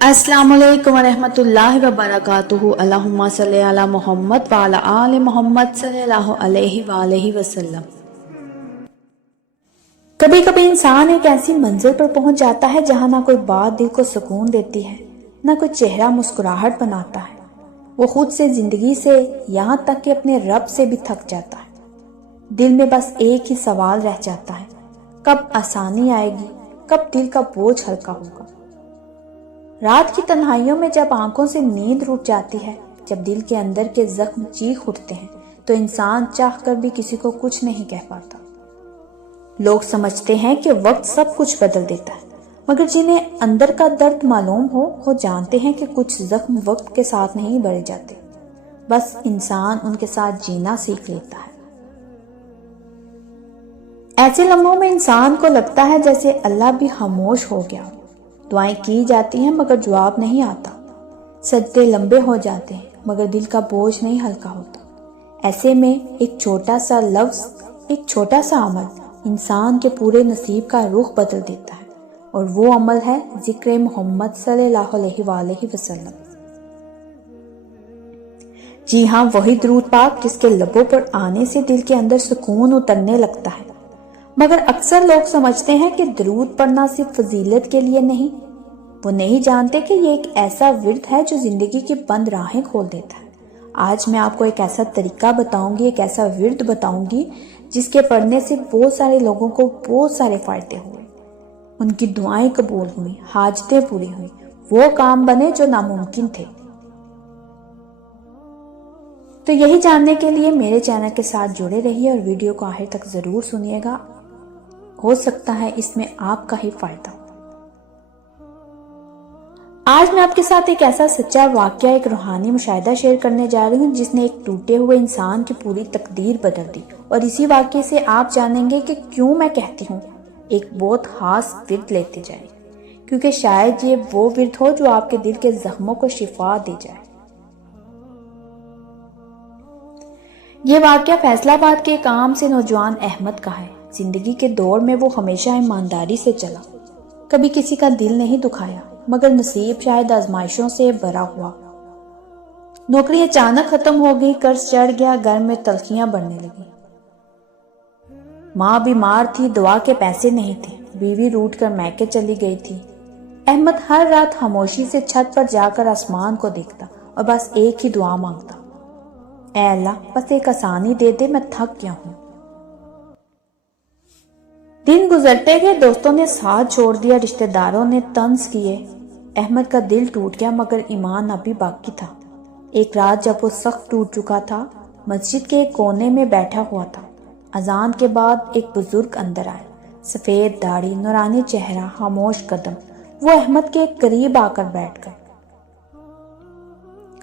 अस्सलाम वालेकुम रहमतुल्लाहि व बरकातुहू। अल्लाहुम्मा सल्ली अला मोहम्मद व अला आले मोहम्मद सल्लल्लाहु अलैहि वसल्लम। कभी कभी इंसान एक ऐसी मंजिल पर पहुंच जाता है जहां ना कोई बात दिल को सुकून देती है, ना कोई चेहरा मुस्कुराहट बनाता है। वो खुद से, जिंदगी से, यहाँ तक कि अपने रब से भी थक जाता है। दिल में बस एक ही सवाल रह जाता है, कब आसानी आएगी, कब दिल का बोझ हल्का होगा। रात की तन्हाइयों में जब आंखों से नींद रूठ जाती है, जब दिल के अंदर के जख्म चीख उठते हैं, तो इंसान चाह कर भी किसी को कुछ नहीं कह पाता। लोग समझते हैं कि वक्त सब कुछ बदल देता है, मगर जिन्हें अंदर का दर्द मालूम हो, वो जानते हैं कि कुछ जख्म वक्त के साथ नहीं बढ़ जाते, बस इंसान उनके साथ जीना सीख लेता है। ऐसे लम्हों में इंसान को लगता है जैसे अल्लाह भी खामोश हो गया। दुआएं की जाती हैं मगर जवाब नहीं आता, सजदे लंबे हो जाते हैं मगर दिल का बोझ नहीं हल्का होता। ऐसे में एक छोटा सा लफ्ज, एक छोटा सा अमल इंसान के पूरे नसीब का रुख बदल देता है, और वो अमल है जिक्र मोहम्मद सल्लल्लाहु अलैहि वसल्लम। जी हाँ, वही दुरूद पाक जिसके लबों पर आने से दिल के अंदर सुकून उतरने लगता है। मगर अक्सर लोग समझते हैं कि दुरूद पढ़ना सिर्फ फजीलत के लिए नहीं। वो नहीं जानते कि ये एक ऐसा विर्द है जो जिंदगी की बंद राहें खोल देता है। आज मैं आपको एक ऐसा तरीका बताऊंगी, एक ऐसा विर्द बताऊंगी जिसके पढ़ने से बहुत सारे लोगों को बहुत सारे फायदे हुए, उनकी दुआएं कबूल हुई, हाजतें पूरी हुई, वो काम बने जो नामुमकिन थे। तो यही जानने के लिए मेरे चैनल के साथ जुड़े रहिए और वीडियो को आखिर तक जरूर सुनिएगा। हो सकता है इसमें आपका ही फायदा हो। आज मैं आपके साथ एक ऐसा सच्चा वाकया, एक रूहानी मुशाहिदा शेयर करने जा रही हूँ जिसने एक टूटे हुए इंसान की पूरी तकदीर बदल दी। और इसी वाकये से आप जानेंगे कि क्यों मैं कहती हूँ एक बहुत खास विर्द लेते जाएं, क्योंकि शायद ये वो विर्द हो जो आपके दिल के जख्मों को शिफा दे जाए। ये वाकया फैसलाबाद के एक आम से नौजवान अहमद का है। जिंदगी के दौर में वो हमेशा ईमानदारी से चला, कभी किसी का दिल नहीं दुखाया, मगर नसीब शायद आजमाइशों से भरा हुआ। नौकरी अचानक खत्म हो गई, कर्ज चढ़ गया, घर में तलखियां बढ़ने लगी। माँ बीमार थी, दवा के पैसे नहीं थे, बीवी रूठ कर मैके चली गई थी। अहमद हर रात खामोशी से छत पर जाकर आसमान को देखता और बस एक ही दुआ मांगता, ऐ अल्लाह, बस एक आसानी दे दे, मैं थक गया हूं। दिन गुजरते गए, दोस्तों ने साथ छोड़ दिया, रिश्तेदारों ने तंज किए। अहमद का दिल टूट गया मगर ईमान अभी बाकी था। एक रात जब वो सख्त टूट चुका था, मस्जिद के एक कोने में बैठा हुआ था। अजान के बाद एक बुजुर्ग अंदर आए, सफेद दाढ़ी, नूरानी चेहरा, खामोश कदम। वो अहमद के करीब आकर बैठ गए।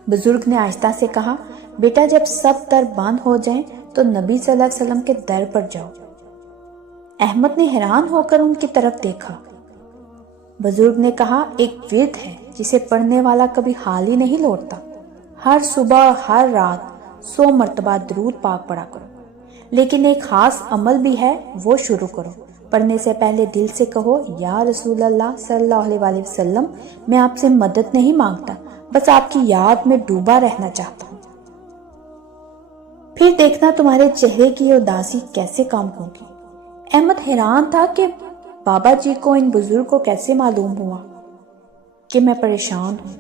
बुजुर्ग ने आहिस्ता से कहा, बेटा, जब सब दर बंद हो जाएं तो नबी सल्लल्लाहु अलैहि वसल्लम के दर पर जाओ। अहमद ने हैरान होकर उनकी तरफ देखा। बुजुर्ग ने कहा, एक विर्द है जिसे पढ़ने वाला कभी खाली नहीं लौटता। हर सुबह, हर रात 100 मर्तबा दुरूद पाक पढ़ा करो, लेकिन एक खास अमल भी है, वो शुरू करो। पढ़ने से पहले दिल से कहो, या रसूल अल्लाह सल्लल्लाहु अलैहि वसल्लम, मैं आपसे मदद नहीं मांगता, बस आपकी याद में डूबा रहना चाहता हूँ। फिर देखना तुम्हारे चेहरे की उदासी कैसे कम होगी। अहमद हैरान था कि बाबा जी को, इन बुजुर्ग को कैसे मालूम हुआ कि मैं परेशान हूं।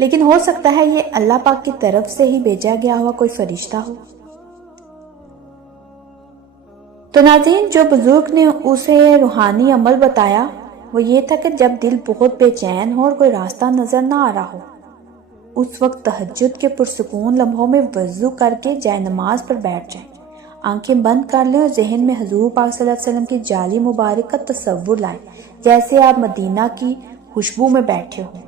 लेकिन हो सकता है ये अल्लाह पाक की तरफ से ही भेजा गया हुआ कोई फरिश्ता हो। तो नाज़रीन, जो बुजुर्ग ने उसे रूहानी अमल बताया वो ये था कि जब दिल बहुत बेचैन हो और कोई रास्ता नजर ना आ रहा हो, उस वक्त तहज्जुद के पुरसुकून लम्हों में वज़ू करके जाए नमाज पर बैठ जाए, आंखें बंद कर लें और जहन में हुजूर पाक सल्लल्लाहु अलैहि वसल्लम की जाली मुबारक का तस्वुर लाएं, जैसे आप मदीना की खुशबू में बैठे हो।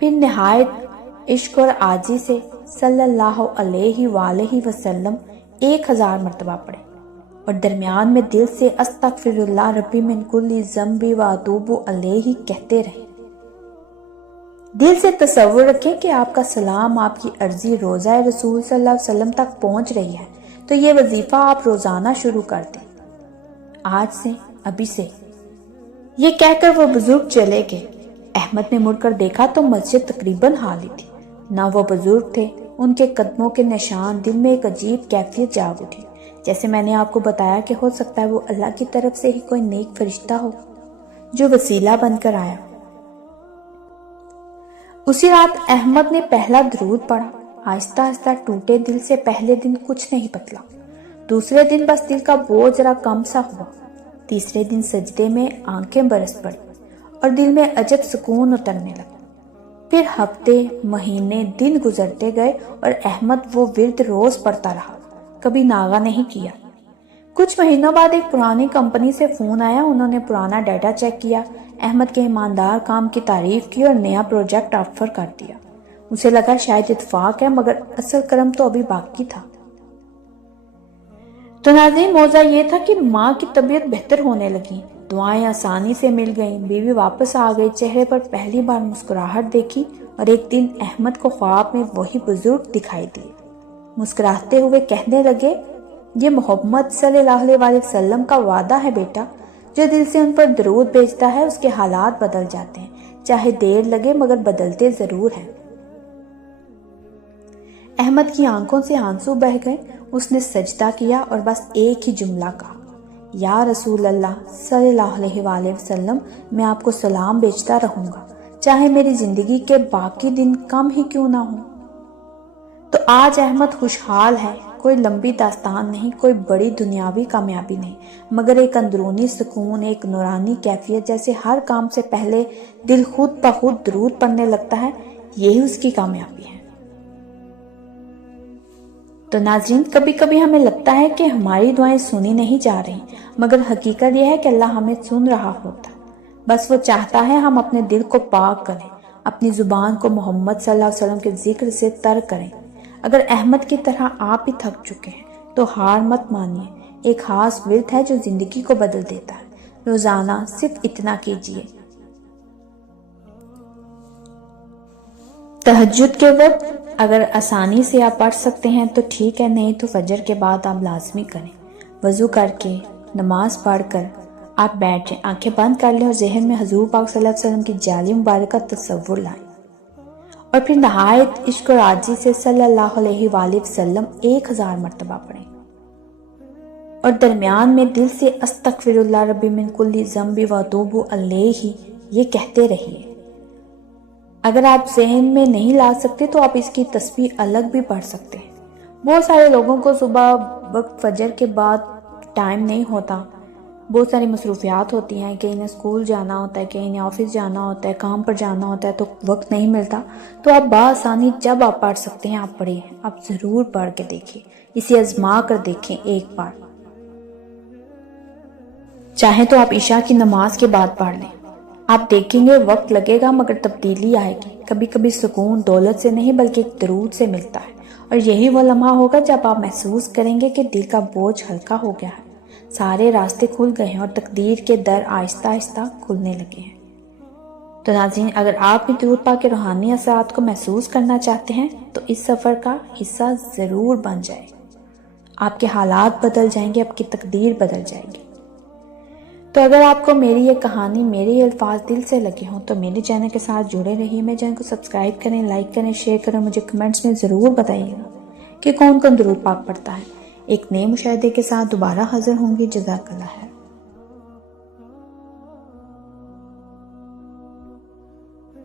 फिर निहायत इश्क और आजी से सल्लल्लाहु अलैहि वसल्लम 1000 मरतबा पढ़े और दरमियान में दिल से अस्तगफिरुल्लाह रब्बी मिन कुल्ली ज़ंबी व अतूबु अलैहि कहते रहे। दिल से तस्वुर रखें कि आपका सलाम, आपकी अर्जी रोज़ा रसूल सल्लल्लाहु अलैहि वसल्लम तक पहुंच रही है, तो ये वजीफा आप रोजाना शुरू कर दें, आज से, अभी से। ये कहकर वो बुजुर्ग चले गए। احمد نے مڑ کر دیکھا تو مسجد تقریباً خالی تھی، نہ وہ بزرگ تھے، ان کے قدموں کے نشان، دل میں ایک عجیب کیفیت جاگ اٹھی، جیسے میں نے آپ کو بتایا کہ ہو سکتا ہے وہ اللہ کی طرف سے ہی کوئی نیک فرشتہ ہو جو وسیلہ بن کر آیا۔ اسی رات احمد نے پہلا درود پڑھا، آہستہ آہستہ ٹوٹے دل سے پہلے دن کچھ نہیں بدلا، دوسرے دن بس دل کا بوجھ ذرا کم سا ہوا، تیسرے دن سجدے میں آنکھیں برس پڑی اور دل میں عجب سکون اترنے لگا۔ پھر ہفتے، مہینے، دن گزرتے گئے اور احمد وہ ورد روز پڑھتا رہا، کبھی ناغہ نہیں کیا۔ کچھ مہینوں بعد ایک پرانی کمپنی سے فون آیا، انہوں نے پرانا ڈیٹا چیک کیا، احمد کے ایماندار کام کی تعریف کی اور نیا پروجیکٹ آفر کر دیا۔ اسے لگا شاید اتفاق ہے، مگر اصل کرم تو ابھی باقی تھا۔ تو ناظرین، موضوع یہ تھا کہ ماں کی طبیعت بہتر ہونے لگی، دعائیں آسانی سے مل گئیں، بیوی واپس آ گئی، چہرے پر پہلی بار مسکراہٹ دیکھی، اور ایک دن احمد کو خواب میں وہی بزرگ دکھائی دیے۔ مسکراتے ہوئے کہنے لگے، یہ محمد صلی اللہ علیہ وسلم کا وعدہ ہے بیٹا، جو دل سے ان پر درود بھیجتا ہے اس کے حالات بدل جاتے ہیں، چاہے دیر لگے مگر بدلتے ضرور ہیں۔ احمد کی آنکھوں سے آنسو بہہ گئے، اس نے سجدہ کیا اور بس ایک ہی جملہ کہا، یا رسول اللہ صلی اللہ علیہ وآلہ وسلم، میں آپ کو سلام بیچتا رہوں گا، چاہے میری زندگی کے باقی دن کم ہی کیوں نہ ہوں۔ تو آج احمد خوشحال ہے، کوئی لمبی داستان نہیں، کوئی بڑی دنیاوی کامیابی نہیں، مگر ایک اندرونی سکون، ایک نورانی کیفیت، جیسے ہر کام سے پہلے دل خود بخود درود پڑھنے لگتا ہے، یہی اس کی کامیابی ہے۔ تو ناظرین، کبھی کبھی ہمیں لگتا ہے کہ ہماری دعائیں سنی نہیں جا رہی، مگر حقیقت یہ ہے کہ اللہ ہمیں سن رہا ہوتا ہے، بس وہ چاہتا ہے ہم اپنے دل کو پاک کریں، اپنی زبان کو محمد صلی اللہ علیہ وسلم کے ذکر سے تر کریں۔ اگر احمد کی طرح آپ بھی تھک چکے ہیں تو ہار مت مانیے، ایک خاص ورد ہے جو زندگی کو بدل دیتا ہے۔ روزانہ صرف اتنا کیجیے، تہجد کے وقت اگر آسانی سے آپ پڑھ سکتے ہیں تو ٹھیک ہے، نہیں تو فجر کے بعد آپ لازمی کریں۔ وضو کر کے، نماز پڑھ کر آپ بیٹھ جائیں، آنکھیں بند کر لیں اور ذہن میں حضور پاک صلی اللہ علیہ وسلم کی جالی مبارکہ تصور لائیں، اور پھر نہایت عشق اور عاجزی سے صلی اللہ علیہ وآلہ وسلم 1000 مرتبہ پڑھیں، اور درمیان میں دل سے استغفر اللہ ربی من کل ذنب واتوب الیہ یہ کہتے رہیے۔ اگر آپ ذہن میں نہیں لا سکتے تو آپ اس کی تسبیح الگ بھی پڑھ سکتے ہیں۔ بہت سارے لوگوں کو صبح وقت فجر کے بعد ٹائم نہیں ہوتا، بہت ساری مصروفیات ہوتی ہیں، کہیں انہیں اسکول جانا ہوتا ہے، کہیں انہیں آفس جانا ہوتا ہے، کام پر جانا ہوتا ہے، تو وقت نہیں ملتا۔ تو آپ بآسانی جب آپ پڑھ سکتے ہیں آپ پڑھیں، آپ ضرور پڑھ کے دیکھیں، اسے آزما کر دیکھیں ایک بار۔ چاہیں تو آپ عشاء کی نماز کے بعد پڑھ لیں، آپ دیکھیں گے وقت لگے گا مگر تبدیلی آئے گی۔ کبھی کبھی سکون دولت سے نہیں بلکہ ایک درود سے ملتا ہے، اور یہی وہ لمحہ ہوگا جب آپ محسوس کریں گے کہ دل کا بوجھ ہلکا ہو گیا ہے، سارے راستے کھل گئے ہیں اور تقدیر کے در آہستہ آہستہ کھلنے لگے ہیں۔ تو ناظرین، اگر آپ بھی درود پاک کے روحانی اثرات کو محسوس کرنا چاہتے ہیں تو اس سفر کا حصہ ضرور بن جائے، آپ کے حالات بدل جائیں گے، آپ کی تقدیر بدل جائے گی۔ تو اگر آپ کو میری یہ کہانی، میرے یہ الفاظ دل سے لگے ہوں تو میرے چینل کے ساتھ جڑے رہیے، میرے چینل کو سبسکرائب کریں، لائک کریں، شیئر کریں، مجھے کمنٹس میں ضرور بتائیے گا کہ کون کون درود پاک پڑھتا ہے۔ ایک نئے مشاہدے کے ساتھ دوبارہ حاضر ہوں گی۔ جزاک اللہ خیر۔